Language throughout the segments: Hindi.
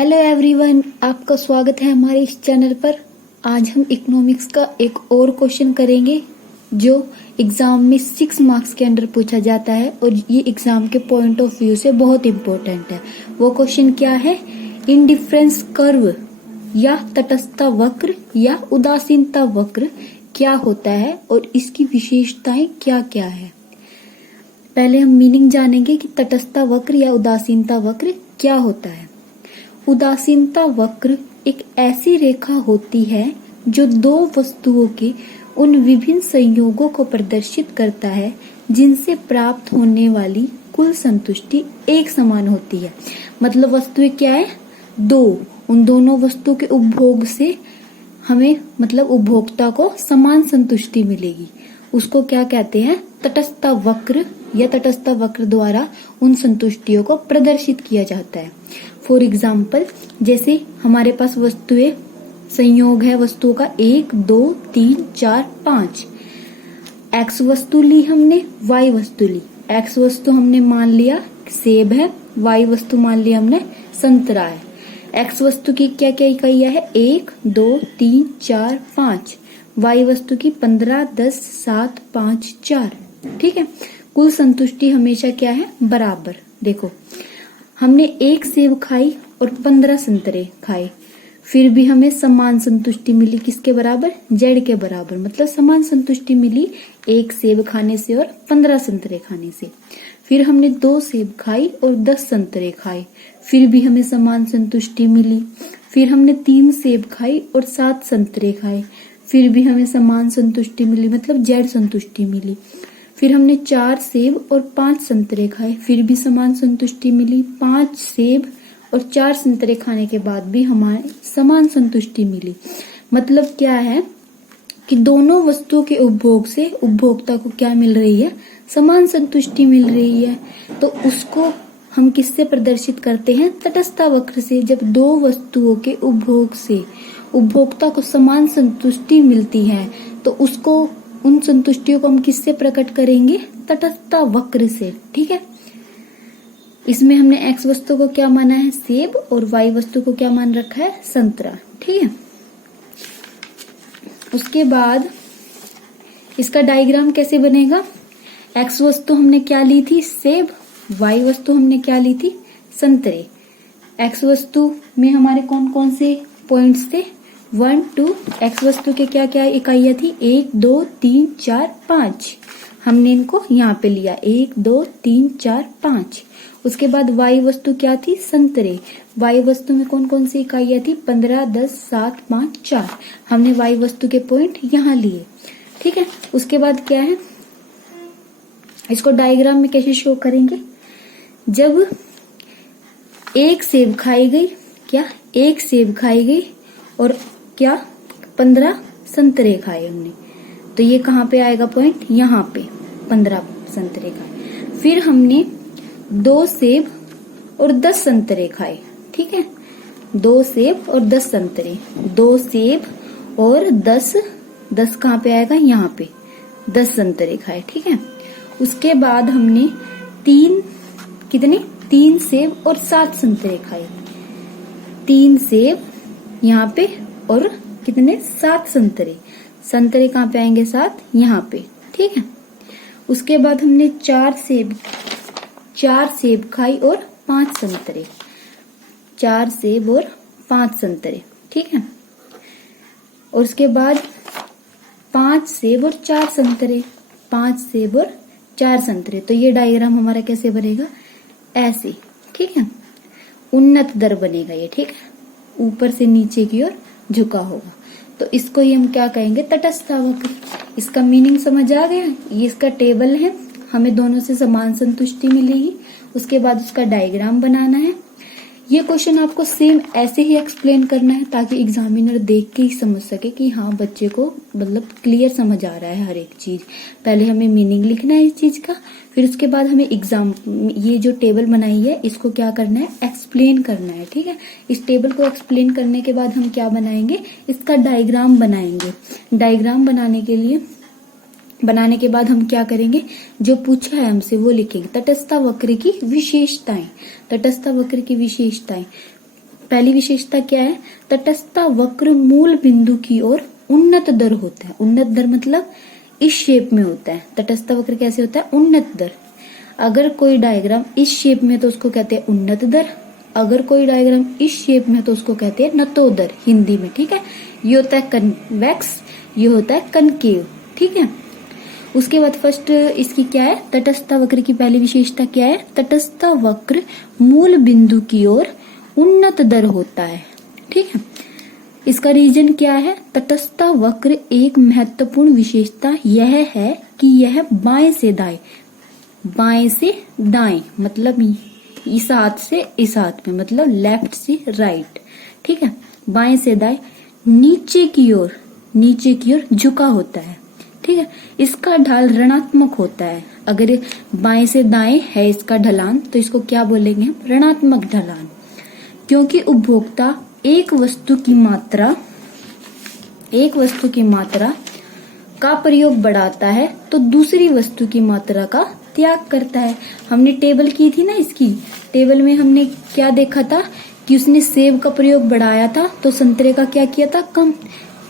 हेलो एवरीवन, आपका स्वागत है हमारे इस चैनल पर। आज हम इकोनॉमिक्स का एक और क्वेश्चन करेंगे जो एग्जाम में 6 मार्क्स के अंदर पूछा जाता है और ये एग्जाम के पॉइंट ऑफ व्यू से बहुत इम्पोर्टेंट है। वो क्वेश्चन क्या है? इंडिफरेंस कर्व या तटस्थता वक्र या उदासीनता वक्र क्या होता है और इसकी विशेषताएं क्या क्या है। पहले हम मीनिंग जानेंगे कि तटस्थता वक्र या उदासीनता वक्र क्या होता है। उदासीनता वक्र एक ऐसी रेखा होती है जो दो वस्तुओं के उन विभिन्न संयोगों को प्रदर्शित करता है जिनसे प्राप्त होने वाली कुल संतुष्टि एक समान होती है। मतलब वस्तुएं क्या है? दो। उन दोनों वस्तुओं के उपभोग से हमें मतलब उपभोक्ता को समान संतुष्टि मिलेगी। उसको क्या कहते हैं? तटस्थता वक्र या तटस्थता वक्र द्वारा उन संतुष्टियों को प्रदर्शित किया जाता है। फॉर एग्जाम्पल, जैसे हमारे पास वस्तुएं संयोग है वस्तुओं का 1, 2, 3, 4, 5। एक्स वस्तु ली हमने, वाई वस्तु ली। एक्स वस्तु हमने मान लिया सेब है, वाई वस्तु मान लिया हमने संतरा है। एक्स वस्तु की क्या क्या इकाइयां है? 1, 2, 3, 4, 5। वाई वस्तु की 15, 10, 7, 5, 4। ठीक है। कुल संतुष्टि हमेशा क्या है? बराबर। देखो, हमने 1 सेब खाई और 15 संतरे खाए, फिर भी हमें समान संतुष्टि मिली। किसके बराबर? जेड के बराबर। मतलब समान संतुष्टि मिली 1 सेब खाने से और 15 संतरे खाने से। फिर हमने 2 सेब खाई और 10 संतरे खाए, फिर भी हमें समान संतुष्टि मिली। फिर हमने 3 सेब खाई और 7 संतरे खाए, फिर भी हमें समान संतुष्टि मिली, मतलब जेड संतुष्टि मिली। फिर हमने 4 सेब और 5 संतरे खाए, फिर भी समान संतुष्टि मिली। 5 सेब और 4 संतरे खाने के बाद भी हमारे समान संतुष्टि मिली। मतलब क्या है कि दोनों वस्तुओं के उपभोग से उपभोक्ता को क्या मिल रही है? समान संतुष्टि मिल रही है। तो उसको हम किससे प्रदर्शित करते हैं? तटस्थता वक्र से। जब दो वस्तुओं के उपभोग से उपभोक्ता को समान संतुष्टि मिलती है तो उसको उन संतुष्टियों को हम किससे प्रकट करेंगे? तटस्थता वक्र से। ठीक है। इसमें हमने एक्स वस्तु को क्या माना है? सेब, और वाई वस्तु को क्या मान रखा है? संतरा। ठीक है। उसके बाद इसका डायग्राम कैसे बनेगा? एक्स वस्तु हमने क्या ली थी? सेब। वाई वस्तु हमने क्या ली थी? संतरे। एक्स वस्तु में हमारे कौन कौन से पॉइंट्स थे? 1, 2। एक्स वस्तु के क्या क्या इकाइयां थी? 1, 2, 3, 4, 5। हमने इनको यहाँ पे लिया 1, 2, 3, 4, 5। उसके बाद वाई वस्तु क्या थी? संतरे। वाई वस्तु में कौन कौन सी इकाइयां थी? 15, 10, 7, 5, 4। हमने वाई वस्तु के पॉइंट यहाँ लिए। ठीक है। उसके बाद क्या है? इसको डायग्राम में कैसे शो करेंगे? जब एक सेब खाई गई, क्या? एक सेब खाई गई और क्या? 15 संतरे खाए हमने, तो ये कहाँ पे आएगा पॉइंट? यहाँ पे 15 संतरे खाए। फिर हमने 2 सेब और 10 संतरे खाए। ठीक है। 2 सेब और 10 संतरे। 2 सेब और 10 कहाँ पे आएगा? यहाँ पे 10 संतरे खाए। ठीक है। उसके बाद हमने 3 सेब और 7 संतरे खाए। 3 सेब यहाँ पे और कितने? 7 संतरे। संतरे कहाँ पे आएंगे? 7 यहाँ पे। ठीक है। उसके बाद हमने 4 सेब खाई और 5 संतरे। 4 सेब और 5 संतरे। ठीक है। और उसके बाद 5 सेब और 4 संतरे। 5 सेब और 4 संतरे। तो ये डायग्राम हमारा कैसे बनेगा? ऐसे। ठीक है। उन्नत दर बनेगा ये। ठीक है। ऊपर से नीचे की ओर झुका होगा। तो इसको ही हम क्या कहेंगे? तटस्थता वक्र। इसका मीनिंग समझ आ गया? ये इसका टेबल है, हमें दोनों से समान संतुष्टि मिलेगी। उसके बाद उसका डायग्राम बनाना है। ये क्वेश्चन आपको सेम ऐसे ही एक्सप्लेन करना है ताकि एग्जामिनर देख के ही समझ सके कि हाँ बच्चे को मतलब क्लियर समझ आ रहा है हर एक चीज। पहले हमें मीनिंग लिखना है इस चीज का, फिर उसके बाद हमें एग्जाम ये जो टेबल बनाई है इसको क्या करना है? एक्सप्लेन करना है। ठीक है। इस टेबल को एक्सप्लेन करने के बाद हम क्या बनाएंगे? इसका डायग्राम बनाएंगे। डायग्राम बनाने के बाद हम क्या करेंगे? जो पूछा है हमसे वो लिखेंगे। तटस्थता वक्र की विशेषताएं। तटस्थता वक्र की विशेषताएं पहली विशेषता क्या है, तटस्थता वक्र मूल बिंदु की ओर उन्नत दर होता है। उन्नत दर मतलब इस शेप में होता है। तटस्थता वक्र कैसे होता है, उन्नत दर। अगर कोई डायग्राम इस शेप में तो उसको कहते हैं उन्नत दर, अगर कोई डायग्राम इस शेप में तो उसको कहते हैं नतोदर हिंदी में, ठीक है। ये होता है कन्वेक्स, ये होता है कनकेव, ठीक है। उसके बाद फर्स्ट इसकी क्या है, तटस्थता वक्र की पहली विशेषता क्या है, तटस्थता वक्र मूल बिंदु की ओर उन्नत दर होता है, ठीक है। इसका रीजन क्या है, तटस्थता वक्र एक महत्वपूर्ण विशेषता यह है कि यह बाएं से दाएं, बाएं से दाएं मतलब इस हाथ से इस हाथ में, मतलब लेफ्ट से राइट, ठीक है, बाएं से दाएं नीचे की ओर झुका होता है, ठीक है। इसका ढाल ऋणात्मक होता है। अगर बाएं से दाएं है इसका ढलान तो इसको क्या बोलेंगे हम, ऋणात्मक ढलान। क्योंकि उपभोक्ता एक वस्तु की मात्रा का प्रयोग बढ़ाता है तो दूसरी वस्तु की मात्रा का त्याग करता है। हमने टेबल की थी ना, इसकी टेबल में हमने क्या देखा था कि उसने सेब का प्रयोग बढ़ाया था तो संतरे का क्या किया था, कम।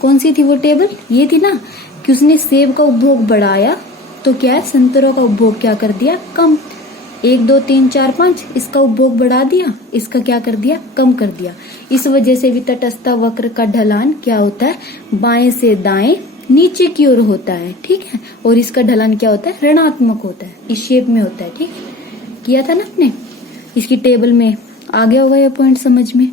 कौन सी थी वो टेबल, ये थी ना, कि उसने सेब का उपभोग बढ़ाया तो क्या है, संतरों का उपभोग क्या कर दिया, कम। 1 2 3 4 5 इसका उपभोग बढ़ा दिया, इसका क्या कर दिया, कम कर दिया। इस वजह से भी तटस्थता वक्र का ढलान क्या होता है, बाएं से दाएं नीचे की ओर होता है, ठीक है। और इसका ढलान क्या होता है, ऋणात्मक होता है, इस शेप में होता है, ठीक है। किया था ना आपने, इसकी टेबल में आ गया होगा ये पॉइंट समझ में।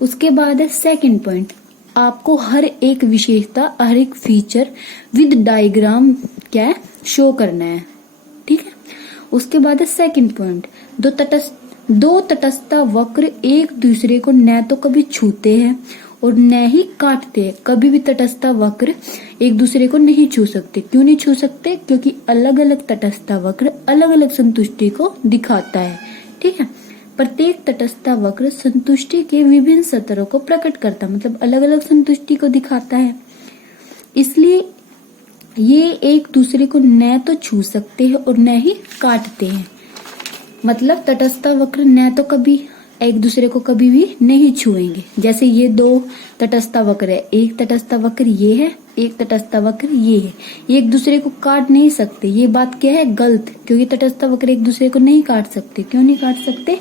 उसके बाद है सेकंड पॉइंट, आपको हर एक विशेषता, हर एक फीचर विद डायग्राम क्या है, शो करना है, ठीक है। उसके बाद है सेकंड पॉइंट, दो तटस्थता वक्र एक दूसरे को न तो कभी छूते हैं और न ही काटते हैं। कभी भी तटस्थता वक्र एक दूसरे को नहीं छू सकते। क्यों नहीं छू सकते, क्योंकि अलग अलग तटस्थता वक्र अलग अलग संतुष्टि को दिखाता है, ठीक है। प्रत्येक तटस्थता वक्र संतुष्टि के विभिन्न स्तरों को प्रकट करता है, मतलब अलग अलग संतुष्टि को दिखाता है। इसलिए ये एक दूसरे को न तो छू सकते हैं और न ही काटते हैं। मतलब तटस्थता वक्र न तो कभी एक दूसरे को कभी भी नहीं छुएंगे। जैसे ये 2 तटस्थता वक्र है, एक तटस्थता वक्र ये है, एक तटस्थता वक्र ये है, ये एक दूसरे को काट नहीं सकते। ये बात क्या है, गलत, क्योंकि तटस्थता वक्र एक दूसरे को नहीं काट सकते। क्यों नहीं काट सकते,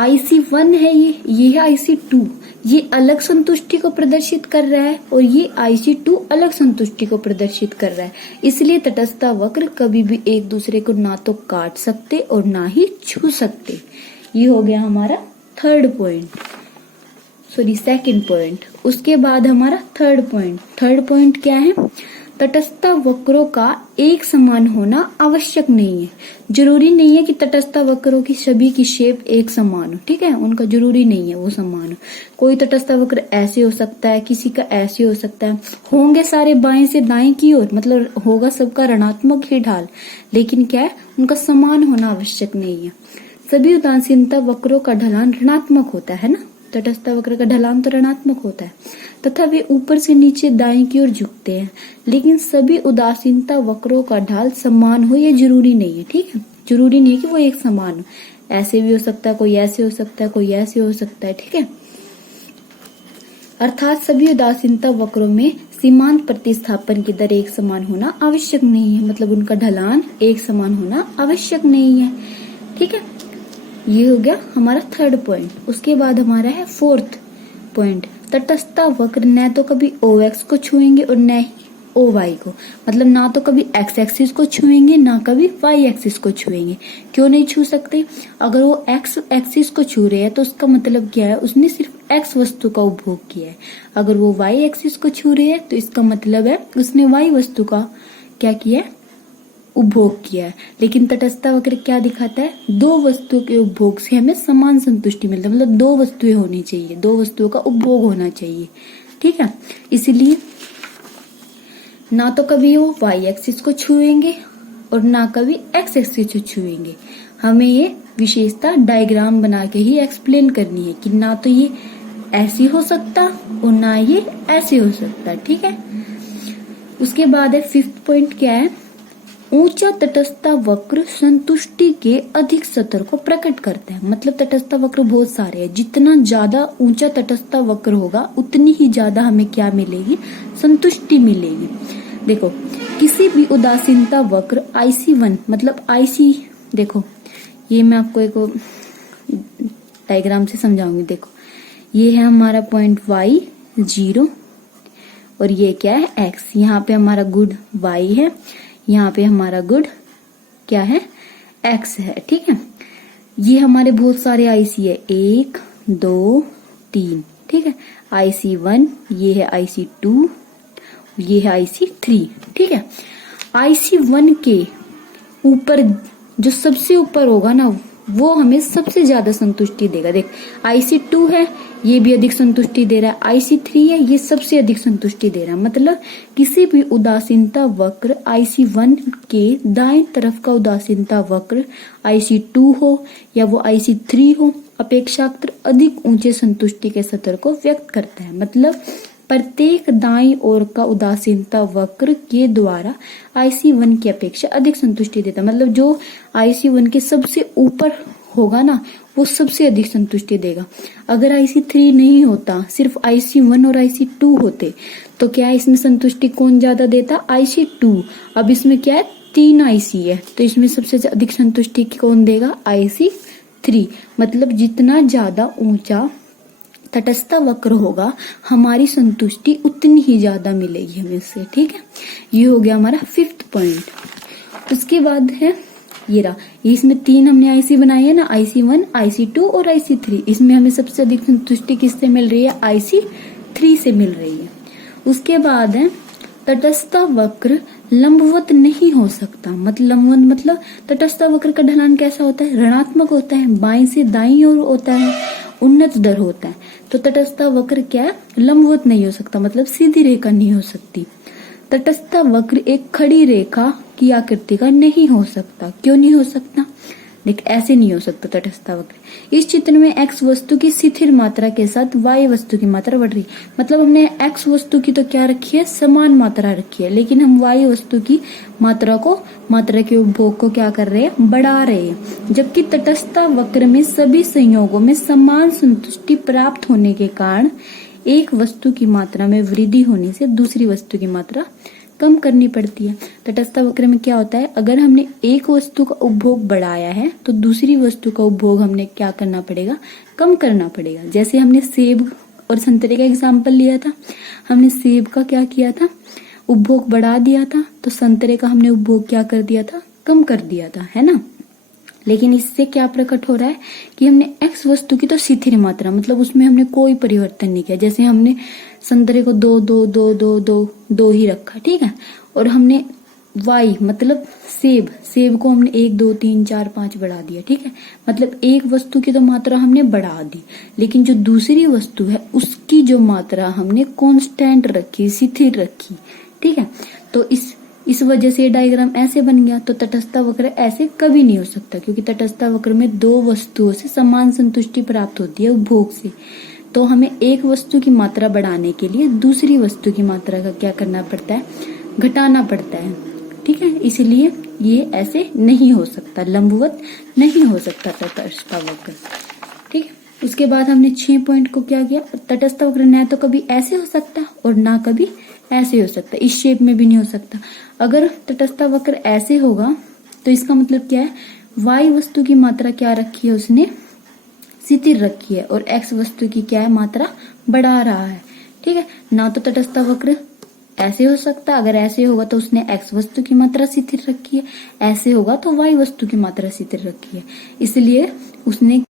IC1 है ये है IC2, ये अलग संतुष्टि को प्रदर्शित कर रहा है और ये IC2 अलग संतुष्टि को प्रदर्शित कर रहा है। इसलिए तटस्थता वक्र कभी भी एक दूसरे को ना तो काट सकते और ना ही छू सकते। ये हो गया हमारा सेकंड पॉइंट। उसके बाद हमारा थर्ड पॉइंट क्या है, तटस्थता वक्रों का एक समान होना आवश्यक नहीं है। जरूरी नहीं है कि तटस्थता वक्रों की सभी की शेप एक समान हो, ठीक है, उनका जरूरी नहीं है वो समान हो। कोई तटस्थता वक्र ऐसे हो सकता है, किसी का ऐसे हो सकता है, होंगे सारे बाएं से दाएं की ओर, मतलब होगा सबका ऋणात्मक ही ढाल, लेकिन क्या है, उनका समान होना आवश्यक नहीं है। सभी उदासीनता वक्रों का ढलान ऋणात्मक होता है ना, तटस्थता वक्र का ढलान तो ऋणात्मक होता है तथा वे ऊपर से नीचे दाएं की ओर झुकते हैं। लेकिन सभी उदासीनता वक्रों का ढाल समान हो ये जरूरी नहीं है, ठीक है, जरूरी नहीं है कि वो एक समान हो। ऐसे भी हो सकता है, कोई ऐसे हो सकता है, कोई ऐसे हो सकता है, ठीक है। अर्थात सभी उदासीनता वक्रों में सीमांत प्रतिस्थापन की दर एक समान होना आवश्यक नहीं है, मतलब उनका ढलान एक समान होना आवश्यक नहीं है, ठीक है। ये हो गया हमारा थर्ड पॉइंट। उसके बाद हमारा है फोर्थ पॉइंट, तटस्थता वक्र न तो कभी OX को छुएंगे और न ही OY को, मतलब ना तो कभी X एक्सिस को छुएंगे ना कभी Y एक्सिस को छुएंगे। क्यों नहीं छू सकते, अगर वो X एक्सिस को छू रहे हैं तो उसका मतलब क्या है, उसने सिर्फ X वस्तु का उपभोग किया है। अगर वो Y एक्सिस को छू रहे हैं तो इसका मतलब है उसने Y वस्तु का क्या किया है, उपभोग किया है। लेकिन तटस्थता वक्र क्या दिखाता है, 2 वस्तुओं के उपभोग से हमें समान संतुष्टि मिलती है, मतलब 2 वस्तुएं होनी चाहिए, 2 वस्तुओं का उपभोग होना चाहिए, ठीक है। इसलिए ना तो कभी वो Y एक्सिस को छुएंगे और ना कभी X एक्सिस को छुएंगे। हमें ये विशेषता डायग्राम बना के ही एक्सप्लेन करनी है कि ना तो ये ऐसी हो सकता और ना ये ऐसे हो सकता, ठीक है। उसके बाद है 5th पॉइंट क्या है, ऊंचा तटस्थ वक्र संतुष्टि के अधिक स्तर को प्रकट करता है। मतलब तटस्थ वक्र बहुत सारे हैं, जितना ज्यादा ऊंचा तटस्थ वक्र होगा उतनी ही ज्यादा हमें क्या मिलेगी, संतुष्टि मिलेगी। देखो किसी भी उदासीनता वक्र IC1 मतलब IC, देखो ये मैं आपको एक डायग्राम से समझाऊंगी। देखो ये है हमारा पॉइंट Y0 और ये क्या है X। यहाँ पे हमारा गुड Y है, यहाँ पे हमारा गुड क्या है X है। ठीक है, ये हमारे बहुत सारे IC है, 1 2 3। ठीक है, IC1, ये है IC2, ये है IC3। ठीक है, IC1 के ऊपर जो सबसे ऊपर होगा ना वो हमें सबसे ज्यादा संतुष्टि देगा। देख IC2 है, ये भी अधिक संतुष्टि दे रहा है, IC3 है, ये सबसे अधिक संतुष्टि दे रहा है। मतलब किसी भी उदासीनता वक्र IC1 के दाएं तरफ का उदासीनता वक्र IC2 हो या वो IC3 हो, अपेक्षाकृत अधिक ऊंचे संतुष्टि के स्तर को व्यक्त करता है। मतलब प्रत्येक दाईं ओर का उदासीनता वक्र के द्वारा IC1 की अपेक्षा अधिक संतुष्टि देता है। मतलब जो IC1 के सबसे ऊपर होगा ना वो सबसे अधिक संतुष्टि देगा। अगर IC3 नहीं होता, सिर्फ IC1 और IC2 होते तो क्या है, इसमें संतुष्टि कौन ज्यादा देता, IC2। अब इसमें क्या है, 3 IC है तो इसमें सबसे अधिक संतुष्टि कौन देगा, IC3। मतलब जितना ज्यादा ऊंचा तटस्थ वक्र होगा हमारी संतुष्टि उतनी ही ज्यादा मिलेगी हमें से। ठीक है, ये हो गया हमारा 5th पॉइंट। उसके बाद है ये रहा, इसमें 3 हमने IC बनाई है ना, IC1 IC2 और IC3। इसमें हमें सबसे अधिक संतुष्टि किससे मिल रही है, IC3 से मिल रही है। उसके बाद है तटस्थ वक्र लंबवत नहीं हो सकता। मतलब लंबवत मतलब तटस्थ वक्र का ढलान कैसा होता है, ऋणात्मक होता है, बाईं से दाईं ओर होता है, उन्नत दर होता है। तो तटस्थ वक्र क्या है, लंबवत नहीं हो सकता, मतलब सीधी रेखा नहीं हो सकती। तटस्थ वक्र एक खड़ी रेखा की आकृति का नहीं हो सकता। क्यों नहीं हो सकता, देख ऐसे नहीं हो सकता तटस्थ वक्र। इस चित्र में x वस्तु की स्थिर मात्रा के साथ y वस्तु की मात्रा बढ़ रही। मतलब हमने x वस्तु की तो क्या रखी है, समान मात्रा रखी है, लेकिन हम y वस्तु की मात्रा के उपभोग को क्या कर रहे हैं, बढ़ा रहे हैं। जबकि तटस्थ वक्र में सभी संयोगों में समान संतुष्टि प्राप्त होने के कारण एक वस्तु की मात्रा में वृद्धि होने से दूसरी वस्तु की मात्रा कम करनी पड़ती है। तटस्थ वक्र में क्या होता है, अगर हमने एक वस्तु का उपभोग बढ़ाया है तो दूसरी वस्तु का उपभोग हमने क्या करना पड़ेगा, कम करना पड़ेगा। जैसे हमने सेब और संतरे का एग्जाम्पल लिया था, हमने सेब का क्या किया था, उपभोग बढ़ा दिया था, तो संतरे का हमने उपभोग क्या कर दिया था, कम कर दिया था, है ना। लेकिन इससे क्या प्रकट हो रहा है कि हमने x वस्तु की तो स्थिर मात्रा, मतलब उसमें हमने कोई परिवर्तन नहीं किया। जैसे हमने संतरे को 2 2 2 2 2 2 ही रखा, ठीक है, और हमने y मतलब सेब को हमने 1 2 3 4 5 बढ़ा दिया, ठीक है। मतलब एक वस्तु की तो मात्रा हमने बढ़ा दी, लेकिन जो दूसरी वस्तु है उसकी जो मात्रा हमने कांस्टेंट रखी, स्थिर रखी, ठीक है। तो इस वजह से ये डायग्राम ऐसे बन गया। तो तटस्थ वक्र ऐसे कभी नहीं हो सकता, क्योंकि तटस्थ वक्र में दो वस्तुओं से समान संतुष्टि प्राप्त होती है उपभोग से। तो हमें एक वस्तु की मात्रा बढ़ाने के लिए दूसरी वस्तु की मात्रा का क्या करना पड़ता है, घटाना पड़ता है, ठीक है। इसलिए ये ऐसे नहीं हो सकता, लंबवत नहीं हो सकता तटस्थ वक्र, ठीक है। उसके बाद हमने 6 पॉइंट को क्या किया, तटस्थ वक्र न तो कभी ऐसे हो सकता और ना कभी ऐसे हो सकता, इस शेप में भी नहीं हो सकता। अगर तटस्थ वक्र ऐसे होगा तो इसका मतलब क्या है, y वस्तु की मात्रा क्या रखी है, उसने स्थिर रखी है, और x वस्तु की क्या है, मात्रा बढ़ा रहा है, ठीक है ना। तो तटस्थ वक्र ऐसे हो सकता, अगर ऐसे होगा तो उसने x वस्तु की मात्रा स्थिर रखी है, ऐसे होगा तो y वस्तु की मात्रा स्थिर रखी है, इसलिए उसने